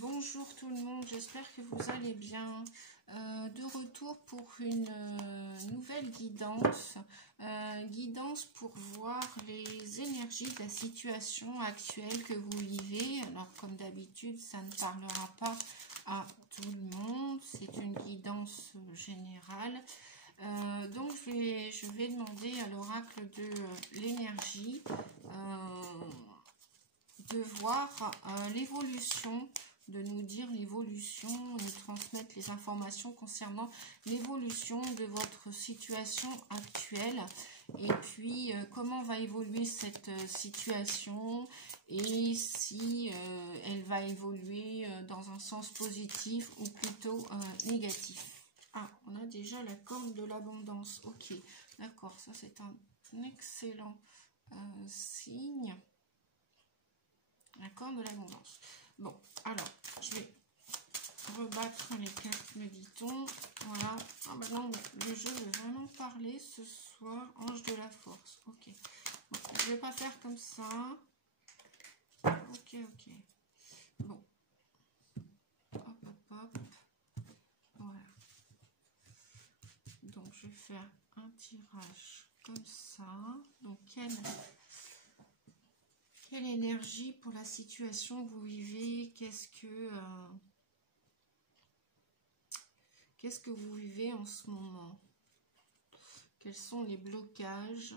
Bonjour tout le monde, j'espère que vous allez bien. De retour pour une nouvelle guidance. Guidance pour voir les énergies de la situation actuelle que vous vivez. Alors comme d'habitude, ça ne parlera pas à tout le monde. C'est une guidance générale. Donc je vais demander à l'oracle de l'énergie de voir l'évolution, de nous dire l'évolution, nous transmettre les informations concernant l'évolution de votre situation actuelle et puis comment va évoluer cette situation et si elle va évoluer dans un sens positif ou plutôt négatif. Ah, on a déjà la corne de l'abondance. Ok, d'accord, ça c'est un excellent signe. La corne de l'abondance. Bon, alors, je vais rebattre les cartes, me dit-on. Voilà. Ah ben non, le jeu veut vraiment parler ce soir. Ange de la force. Ok. Bon, je vais pas faire comme ça. Ok, ok. Bon. Hop, hop, hop. Voilà. Donc, je vais faire un tirage comme ça. Donc, quelle énergie pour la situation que vous vivez? Qu'est-ce que vous vivez en ce moment? Quels sont les blocages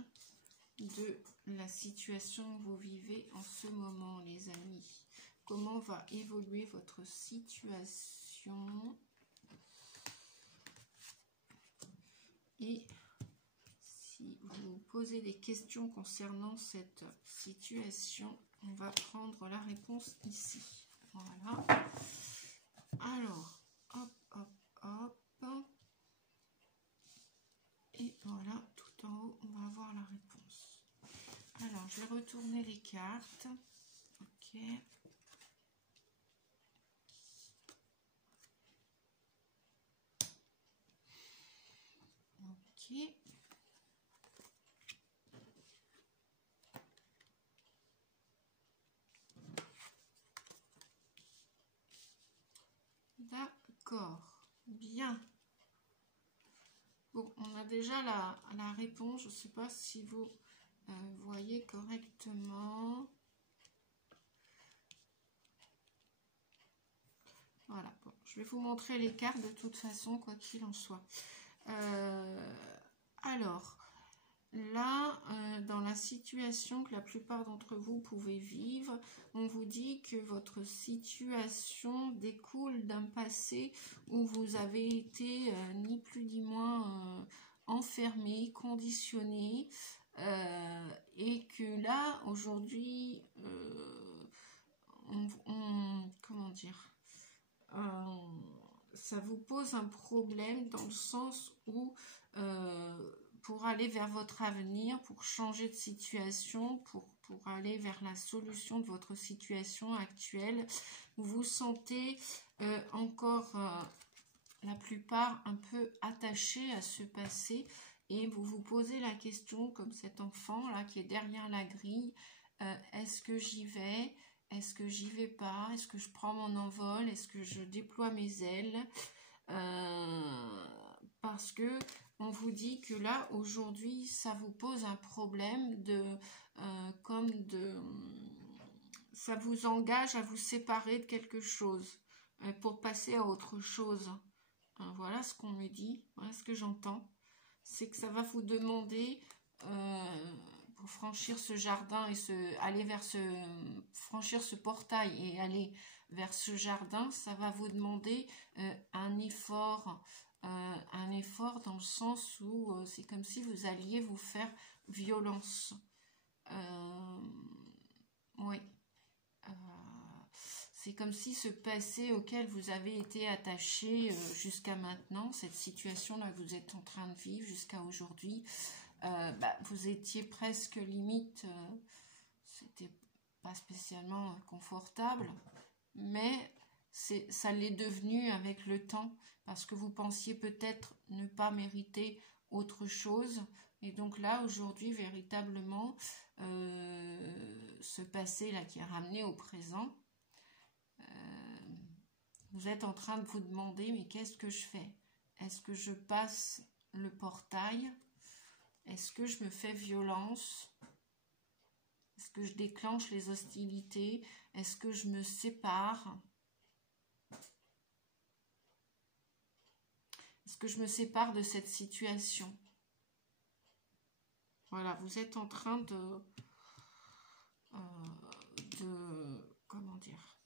de la situation que vous vivez en ce moment, les amis? Comment va évoluer votre situation? Et si vous vous posez des questions concernant cette situation, on va prendre la réponse ici. Voilà. Alors, hop, hop, hop. Et voilà, tout en haut, on va avoir la réponse. Alors, je vais retourner les cartes. Ok. Ok. D'accord. Bien. Bon, on a déjà la réponse. Je ne sais pas si vous voyez correctement. Voilà. Bon, je vais vous montrer les cartes de toute façon, quoi qu'il en soit. Alors, là, dans la situation que la plupart d'entre vous pouvez vivre, on vous dit que votre situation découle d'un passé où vous avez été ni plus ni moins enfermé, conditionné, et que là, aujourd'hui, comment dire, ça vous pose un problème dans le sens où pour aller vers votre avenir, pour changer de situation, pour aller vers la solution de votre situation actuelle, vous vous sentez encore la plupart un peu attaché à ce passé et vous vous posez la question comme cet enfant là qui est derrière la grille, est-ce que j'y vais? Est-ce que j'y vais pas? Est-ce que je prends mon envol? Est-ce que je déploie mes ailes? Parce que on vous dit que là, aujourd'hui, ça vous pose un problème ça vous engage à vous séparer de quelque chose pour passer à autre chose. Voilà ce qu'on me dit, voilà ce que j'entends. C'est que ça va vous demander... pour franchir ce jardin et franchir ce portail et aller vers ce jardin, ça va vous demander un effort dans le sens où c'est comme si vous alliez vous faire violence. Oui. C'est comme si ce passé auquel vous avez été attaché jusqu'à maintenant, cette situation-là que vous êtes en train de vivre jusqu'à aujourd'hui, vous étiez presque limite, c'était pas spécialement confortable, mais ça l'est devenu avec le temps, parce que vous pensiez peut-être ne pas mériter autre chose, et donc là, aujourd'hui, véritablement, ce passé-là qui est ramené au présent, Vous êtes en train de vous demander, mais qu'est-ce que je fais? Est-ce que je passe le portail? Est-ce que je me fais violence? Est-ce que je déclenche les hostilités? Est-ce que je me sépare? Est-ce que je me sépare de cette situation? Voilà, vous êtes en train de comment dire?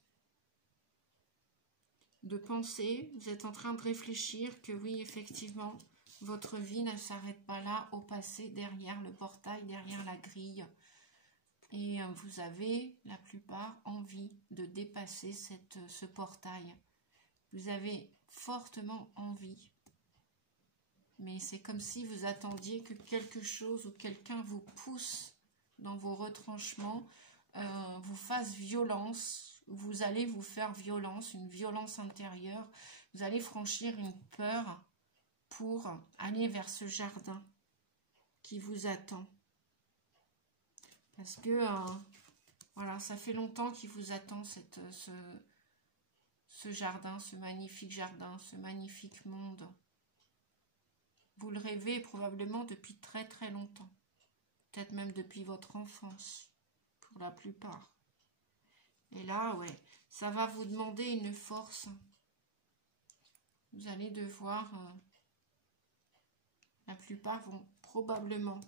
De penser, vous êtes en train de réfléchir que oui, effectivement, votre vie ne s'arrête pas là, au passé, derrière le portail, derrière la grille. Et vous avez, la plupart, envie de dépasser ce portail. Vous avez fortement envie. Mais c'est comme si vous attendiez que quelque chose ou quelqu'un vous pousse dans vos retranchements, vous fasse violence. Vous allez vous faire violence, une violence intérieure. Vous allez franchir une peur pour aller vers ce jardin qui vous attend. Parce que, voilà, ça fait longtemps qu'il vous attend ce jardin, ce magnifique monde. Vous le rêvez probablement depuis très très longtemps. Peut-être même depuis votre enfance, pour la plupart. Et là, ouais, ça va vous demander une force. Vous allez devoir, la plupart vont probablement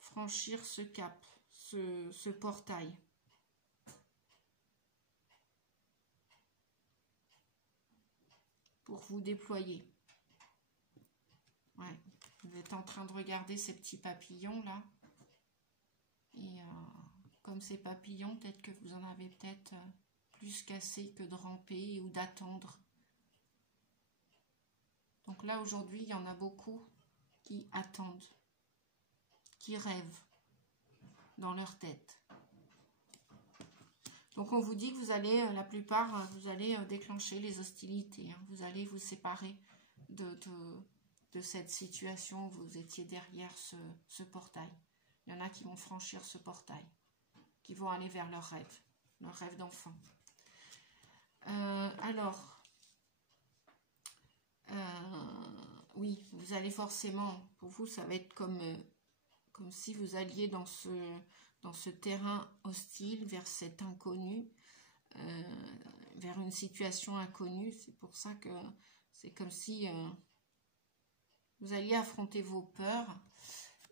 franchir ce cap, ce portail. Pour vous déployer. Ouais, vous êtes en train de regarder ces petits papillons là. Et comme ces papillons, peut-être que vous en avez peut-être plus qu'assez que de ramper ou d'attendre. Donc là aujourd'hui, il y en a beaucoup qui attendent, qui rêvent dans leur tête. Donc on vous dit que vous allez, la plupart, vous allez déclencher les hostilités. Hein. Vous allez vous séparer de cette situation où vous étiez derrière ce portail. Il y en a qui vont franchir ce portail, qui vont aller vers leur rêve d'enfant. Oui, vous allez forcément, pour vous, ça va être comme si vous alliez dans ce terrain hostile, vers cet inconnu, vers une situation inconnue. C'est pour ça que c'est comme si vous alliez affronter vos peurs.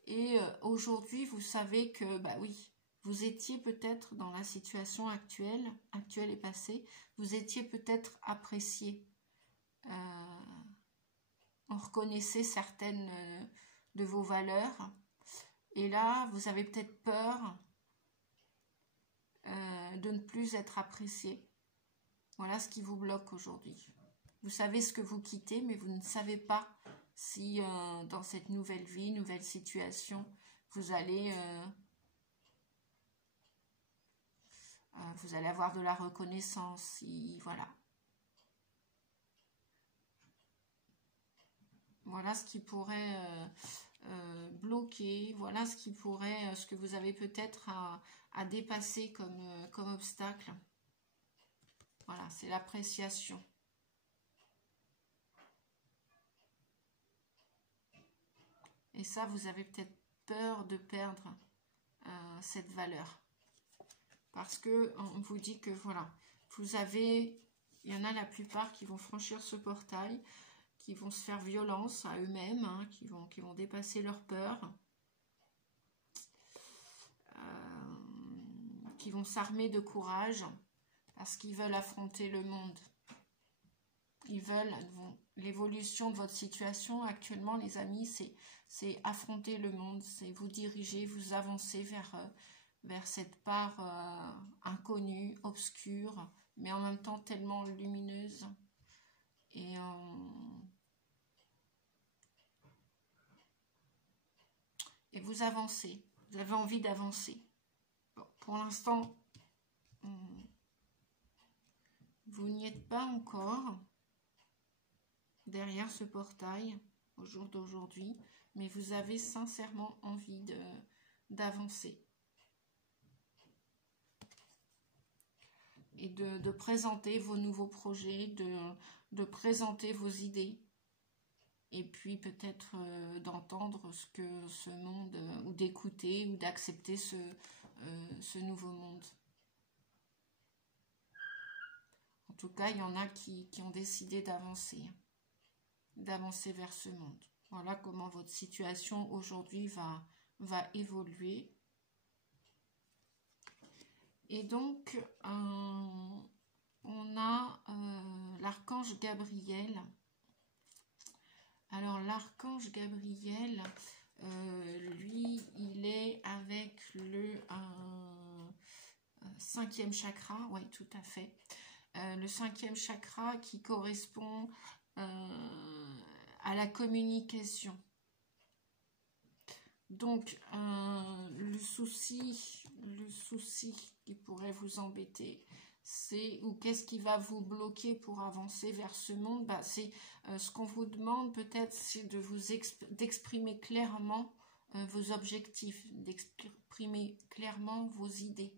Et aujourd'hui, vous savez que, bah oui, vous étiez peut-être dans la situation actuelle et passée, vous étiez peut-être apprécié. On reconnaissait certaines de vos valeurs. Et là, vous avez peut-être peur de ne plus être apprécié. Voilà ce qui vous bloque aujourd'hui. Vous savez ce que vous quittez, mais vous ne savez pas si dans cette nouvelle vie, nouvelle situation, vous allez avoir de la reconnaissance. Voilà. Voilà ce qui pourrait bloquer. Voilà ce qui pourrait, ce que vous avez peut-être à dépasser comme obstacle. Voilà, c'est l'appréciation. Et ça, vous avez peut-être peur de perdre cette valeur. Parce que on vous dit que, voilà, vous avez, il y en a la plupart qui vont franchir ce portail, qui vont se faire violence à eux-mêmes, hein, qui vont dépasser leur peur, qui vont s'armer de courage, parce qu'ils veulent affronter le monde. Ils veulent, l'évolution de votre situation actuellement, les amis, c'est affronter le monde, c'est vous diriger, vous avancer vers cette part inconnue, obscure, mais en même temps tellement lumineuse. Et vous avancez, vous avez envie d'avancer. Bon, pour l'instant, vous n'y êtes pas encore derrière ce portail au jour d'aujourd'hui, mais vous avez sincèrement envie d'avancer. et de présenter vos nouveaux projets, de présenter vos idées. Et puis peut-être d'entendre ce que ce monde, ou d'écouter, ou d'accepter ce nouveau monde. En tout cas, il y en a qui ont décidé d'avancer vers ce monde. Voilà comment votre situation aujourd'hui va évoluer. Et donc, on a l'archange Gabriel. Alors, l'archange Gabriel, lui, il est avec le 5e chakra, oui, tout à fait. Le 5e chakra qui correspond à la communication. Donc, le souci qui pourrait vous embêter, c'est, ou qu'est-ce qui va vous bloquer pour avancer vers ce monde, bah, c'est ce qu'on vous demande peut-être, c'est de d'exprimer clairement vos objectifs, d'exprimer clairement vos idées,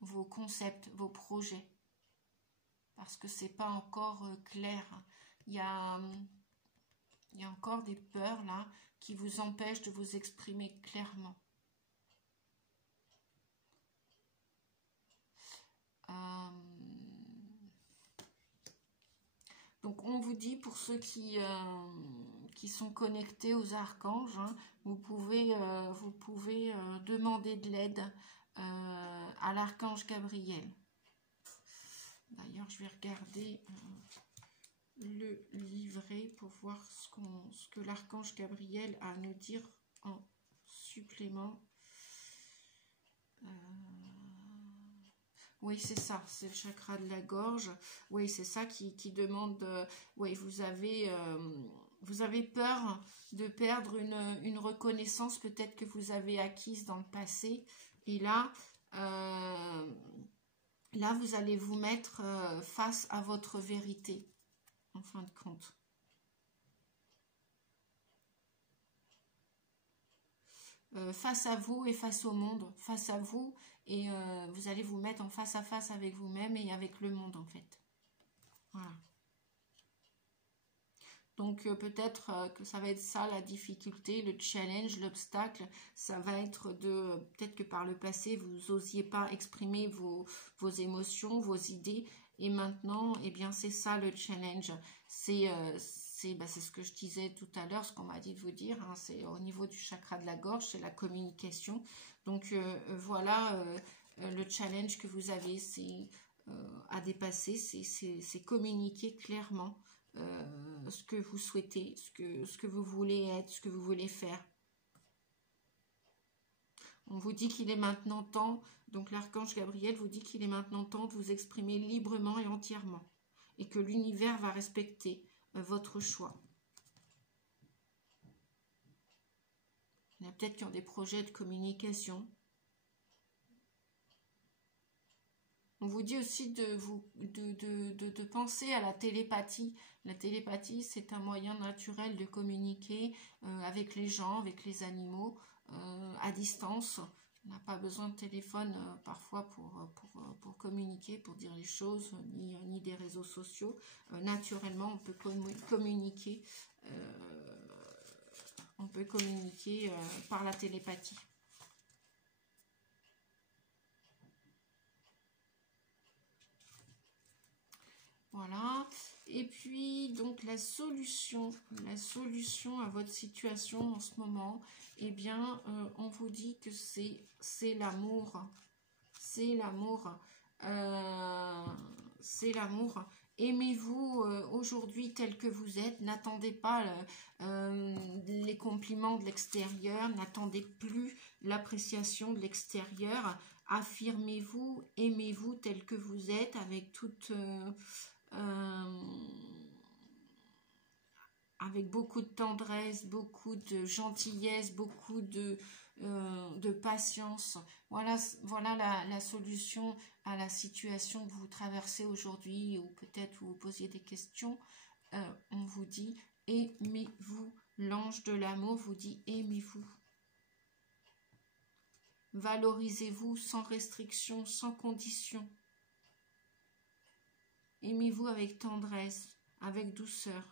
vos concepts, vos projets, parce que c'est pas encore clair. Il y a encore des peurs là qui vous empêchent de vous exprimer clairement. Donc on vous dit, pour ceux qui sont connectés aux archanges, hein, vous pouvez demander de l'aide à l'archange Gabriel. D'ailleurs, je vais regarder le livret pour voir ce que l'archange Gabriel a à nous dire en supplément. Oui, c'est ça, c'est le chakra de la gorge. Oui, c'est ça qui demande... oui, vous avez peur de perdre une reconnaissance peut-être que vous avez acquise dans le passé. Et là, vous allez vous mettre face à votre vérité, en fin de compte. Face à vous et face au monde, face à vous, et vous allez vous mettre en face à face avec vous-même et avec le monde en fait. Voilà. Donc peut-être que ça va être ça la difficulté, le challenge, l'obstacle, ça va être peut-être que par le passé vous n'osiez pas exprimer vos émotions, vos idées, et maintenant, eh bien c'est ça le challenge, c'est ce que je disais tout à l'heure, ce qu'on m'a dit de vous dire, hein, c'est au niveau du chakra de la gorge, c'est la communication. Donc voilà le challenge que vous avez, c'est à dépasser, c'est communiquer clairement ce que vous souhaitez, ce que vous voulez être, ce que vous voulez faire. On vous dit qu'il est maintenant temps, donc l'archange Gabriel vous dit qu'il est maintenant temps de vous exprimer librement et entièrement, et que l'univers va respecter votre choix. Il y en a peut-être qui ont des projets de communication. On vous dit aussi de penser à la télépathie. La télépathie, c'est un moyen naturel de communiquer avec les gens, avec les animaux, à distance. On n'a pas besoin de téléphone parfois pour communiquer, pour dire les choses, ni des réseaux sociaux. Naturellement, on peut communiquer, par la télépathie. Voilà, et puis donc la solution à votre situation en ce moment, eh bien on vous dit que c'est l'amour, c'est l'amour. Aimez-vous aujourd'hui tel que vous êtes, n'attendez pas les compliments de l'extérieur, n'attendez plus l'appréciation de l'extérieur, affirmez-vous, aimez-vous tel que vous êtes avec toute... avec beaucoup de tendresse, beaucoup de gentillesse, beaucoup de patience. Voilà la solution à la situation que vous traversez aujourd'hui, ou peut-être vous vous posiez des questions. On vous dit aimez-vous. L'ange de l'amour vous dit aimez-vous. Valorisez-vous sans restriction, sans condition. Aimez-vous avec tendresse, avec douceur.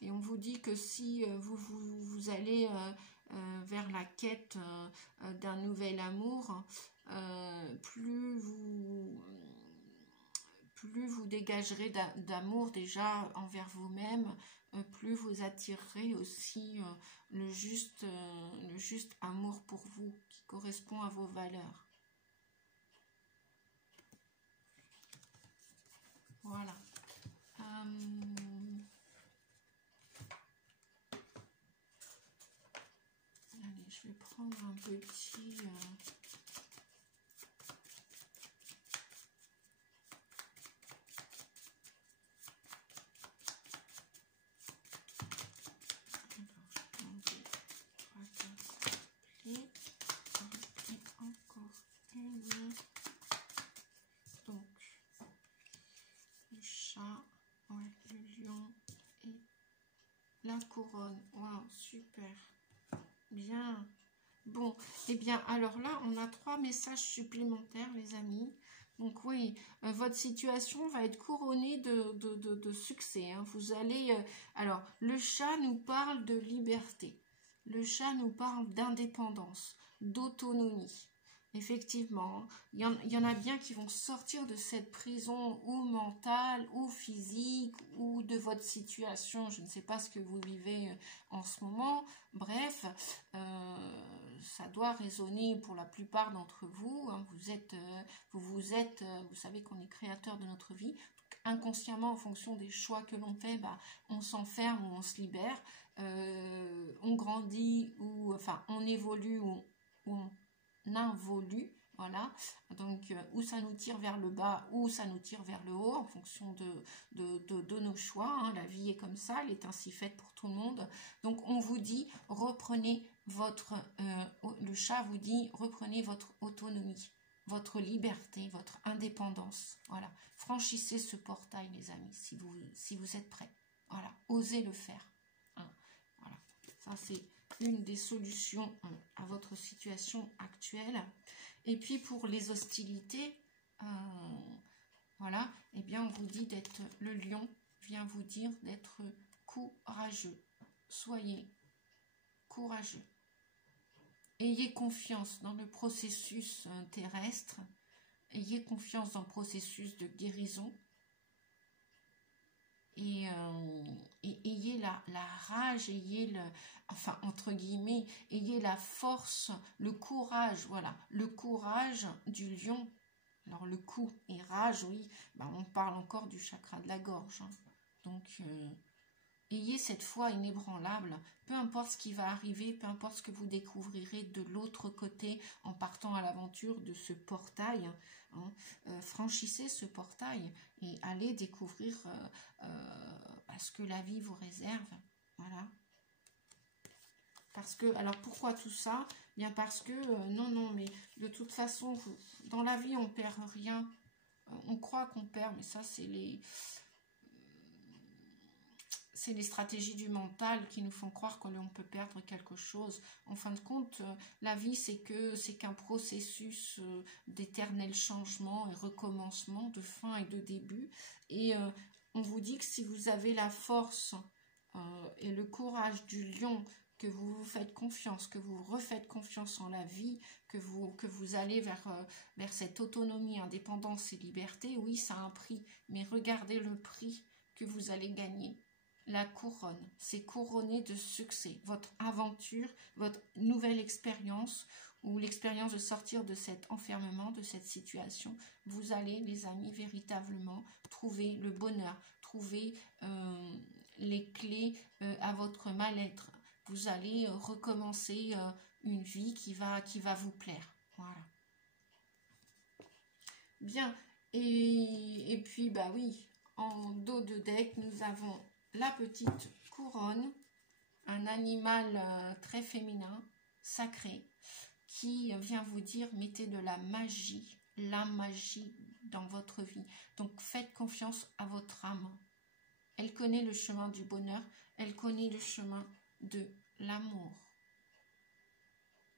Et on vous dit que si vous allez vers la quête d'un nouvel amour, plus vous dégagerez d'amour déjà envers vous-même, plus vous attirerez aussi le juste amour pour vous qui correspond à vos valeurs. Voilà. Allez, je vais prendre un petit... Donc, le chat, ouais, le lion et la couronne. Waouh, super. Bien. Bon, et bien, alors là, on a 3 messages supplémentaires, les amis. Donc oui, votre situation va être couronnée de succès. Hein. Vous allez... alors, le chat nous parle de liberté. Le chat nous parle d'indépendance, d'autonomie. Effectivement, il y en a bien qui vont sortir de cette prison ou mentale ou physique ou de votre situation. Je ne sais pas ce que vous vivez en ce moment. Bref, ça doit résonner pour la plupart d'entre vous. Hein. Vous savez qu'on est créateur de notre vie. Donc, inconsciemment, en fonction des choix que l'on fait, bah, on s'enferme ou on se libère. On grandit ou enfin on évolue ou on involue, voilà, donc où ça nous tire vers le bas ou ça nous tire vers le haut en fonction de nos choix, hein. La vie est comme ça, elle est ainsi faite pour tout le monde. Donc on vous dit reprenez votre le chat vous dit reprenez votre autonomie, votre liberté, votre indépendance, voilà, franchissez ce portail les amis, si vous êtes prêts, voilà, osez le faire, hein. Voilà, ça c'est une des solutions à votre situation actuelle. Et puis pour les hostilités, voilà, eh bien on vous dit d'être, le lion vient vous dire d'être courageux. Soyez courageux. Ayez confiance dans le processus terrestre. Ayez confiance dans le processus de guérison. Et ayez la rage, ayez enfin entre guillemets, ayez la force, le courage, voilà, le courage du lion. Alors le cou et rage, oui, ben, on parle encore du chakra de la gorge, hein. Donc ayez cette foi inébranlable, peu importe ce qui va arriver, peu importe ce que vous découvrirez de l'autre côté en partant à l'aventure de ce portail, hein, franchissez ce portail et allez découvrir ce que la vie vous réserve, voilà. Parce que, alors pourquoi tout ça? Bien parce que, non, mais de toute façon, dans la vie on perd rien, on croit qu'on perd, mais ça c'est les stratégies du mental qui nous font croire que l'on peut perdre quelque chose. En fin de compte, la vie, c'est qu'un processus d'éternel changement et recommencement, de fin et de début. Et on vous dit que si vous avez la force et le courage du lion, que vous vous faites confiance, que vous refaites confiance en la vie, que vous allez vers cette autonomie, indépendance et liberté, oui, ça a un prix. Mais regardez le prix que vous allez gagner. La couronne, c'est couronné de succès. Votre aventure, votre nouvelle expérience ou l'expérience de sortir de cet enfermement, de cette situation, vous allez, les amis, véritablement trouver le bonheur, trouver les clés à votre mal-être. Vous allez recommencer une vie qui va vous plaire. Voilà. Bien. Et puis, bah oui, en dos de deck, nous avons la petite couronne, un animal très féminin, sacré, qui vient vous dire, mettez de la magie dans votre vie. Donc, faites confiance à votre âme. Elle connaît le chemin du bonheur, elle connaît le chemin de l'amour.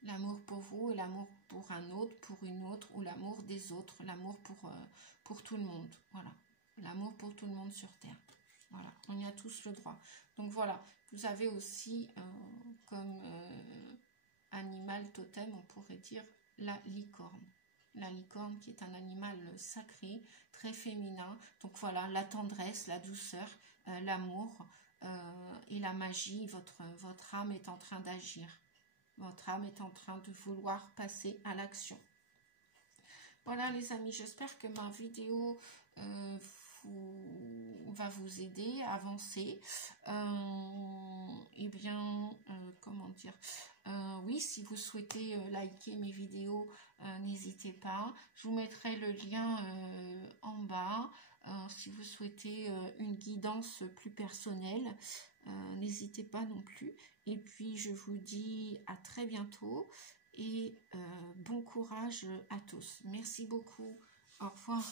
L'amour pour vous et l'amour pour un autre, pour une autre, ou l'amour des autres, l'amour pour tout le monde. Voilà, l'amour pour tout le monde sur Terre. Voilà, on y a tous le droit. Donc voilà, vous avez aussi comme animal totem, on pourrait dire, la licorne. La licorne qui est un animal sacré, très féminin. Donc voilà, la tendresse, la douceur, l'amour et la magie. Votre âme est en train d'agir. Votre âme est en train de vouloir passer à l'action. Voilà les amis, j'espère que ma vidéo va vous aider à avancer. Eh bien, comment dire, oui, si vous souhaitez liker mes vidéos, n'hésitez pas. Je vous mettrai le lien en bas. Si vous souhaitez une guidance plus personnelle, n'hésitez pas non plus. Et puis, je vous dis à très bientôt et bon courage à tous. Merci beaucoup. Au revoir.